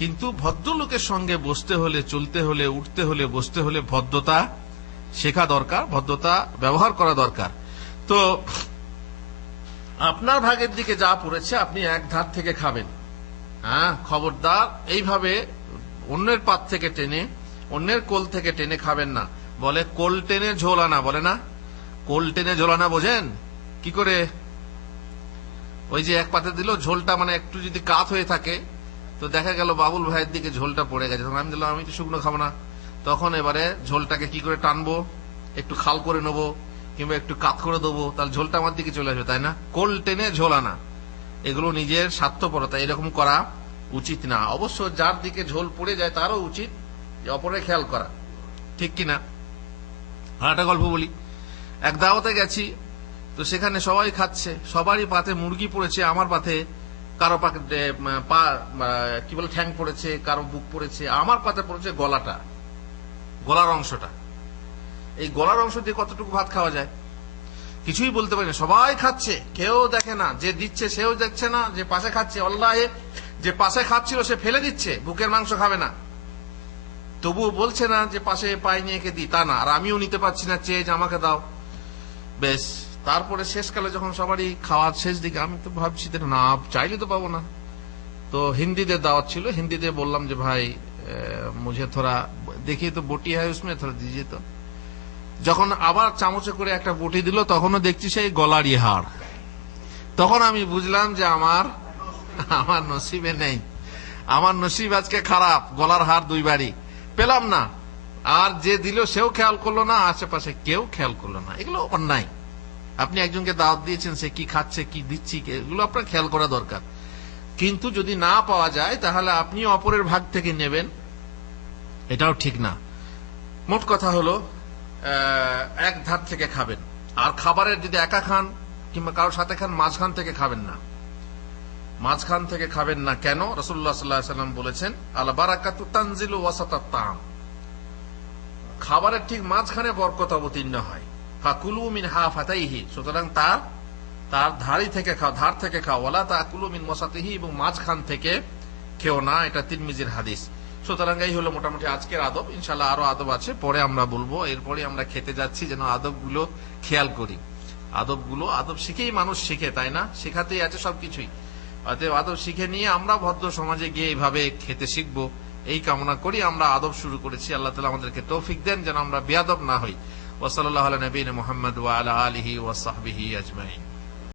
কিন্তু ভদ্রলোকের সঙ্গে বসতে হলে, চলতে হলে, উঠতে হলে, বসতে হলে ভদ্রতা শেখা দরকার, ভদ্রতা ব্যবহার করা দরকার। তো আপনার ভাগের দিকে যা পড়েছে আপনি এক ধার থেকে খাবেন, হ্যাঁ, খবরদার এইভাবে অন্যের পাত থেকে টেনে, অন্যের কোল থেকে টেনে খাবেন না। বলে কোল টেনে ঝোল আনা, বলে না? কোল টেনে ঝোল আনা বোঝেন কি করে? ওই যে এক পাতে দিল ঝোলটা, মানে একটু যদি কাত হয়ে থাকে, তো দেখা গেল বাবুল ভাইয়ের দিকে ঝোলটা পড়ে গেছে, তখন আমি দিলাম, আমি তো শুকনো খাবো না, তখন এবারে ঝোলটাকে কি করে টানবো, একটু খাল করে নেবো কিংবা একটু কাত করে দেবো, তাহলে ঝোলটা আমার দিকে চলে আসবে, তাই না? কোল টেনে ঝোল আনা, এগুলো নিজের স্বার্থপরতা, এরকম করা উচিত না। অবশ্য যার দিকে ঝোল পড়ে যায় তারও উচিত যে অপরের খেয়াল করা, ঠিক কিনা? আর একটা গল্প বলি। এক দাওয়াতে গেছি, তো সেখানে সবাই খাচ্ছে, সবারই পাতে মুরগি পড়েছে, আমার পাতে কারো পাতে কি বলে ঠ্যাং পড়েছে, কারো বুক পড়েছে, আমার পাতে পড়েছে গলাটা, গলার অংশটা। এই গলার অংশ দিয়ে কতটুকু ভাত খাওয়া যায় কিছুই বলতে পারি না। সবাই খাচ্ছে, কেউ দেখে না, যে দিচ্ছে সেও দেখছে না, যে পাশে খাচ্ছে, আল্লাহে যে পাশে খাচ্ছিল সে ফেলে দিচ্ছে, বুকের মাংস খাবে না, তবুও বলছে না যে পাশে পায়ে নিয়ে দিই, তা না। আর আমিও নিতে পারছি না, চেয়ে যে আমাকে দাও, বেশ। তারপরে শেষকালে যখন সবারই খাওয়ার শেষ দিকে, আমি তো ভাবছি না, চাইলে তো পাবো না। তো হিন্দিতে দাওয়াত ছিল, হিন্দিতে বললাম যে ভাই মুঝে থোড়া देखिए तो बोटी है उसमें थोड़ा दीजिए। তো যখন আবার চামচে করে একটা বটি দিল, তখনও দেখছি সেই গলারই হাড়। তখন আমি বুঝলাম যে আমার নসিবে নেই, আমার নসিব আজকে খারাপ, গলার হাড় 2 বারই পেলাম না। আর যে দিল সেও খেয়াল করলো না, আশেপাশে কেউ খেয়াল করলো না। এগুলো অন্যায়। আপনি একজনকে দাওয়াত দিয়েছেন, সে কি খাচ্ছে, কি দিচ্ছি, এগুলো আপনার খেয়াল করা দরকার। কিন্তু যদি না পাওয়া যায়, তাহলে আপনি অপরের ভাগ থেকে নেবেন, এটাও ঠিক না। মোট কথা হলো এক ধার থেকে খাবেন। আর খাবারের যদি একা খান কিংবা কারোর সাথে খান, মাঝখান থেকে খাবেন না, মাঝখান থেকে খাবেন না। কেন? রাসূলুল্লাহ সাল্লাল্লাহু আলাইহি ওয়াসাল্লাম বলেছেন, আল বারাকাতু তানজিলু ওয়াসাতাত তাআম, খাবারের ঠিক মাঝখানে বরকত অবতীর্ণ হয়। ফাকুলু মিন হাফাতাইহি, সুতরাং তার ধার থেকে খাও। ওয়ালা তাকুলু মিন ওয়াসাতিহি, এবং মাঝখান থেকে খেও না। এটা তিরমিজির হাদিস। সুতরাং এই হলো মোটামুটি আজকের আদব। ইনশাআল্লাহ আরো আদব আছে, পরে আমরা বলবো। এরপরে আমরা খেতে যাচ্ছি, যেন আদবগুলো খেয়াল করি। আদব শিখেই মানুষ শিখে, তাই না? শেখাতেই আছে সবকিছুই। অতএব আদব শিখে নিয়ে আমরা ভদ্র সমাজে গিয়ে এইভাবে খেতে শিখবো, এই কামনা করি। আমরা আদব শুরু করেছি, আল্লাহ তাআলা আমাদেরকে তৌফিক দেন যেন আমরা বেয়াদব না হই। ওয়া সাল্লাল্লাহু আলা নবিয়িনা মুহাম্মদ ওয়া আলা আলিহি ওয়া সাহবিহি আজমাইন।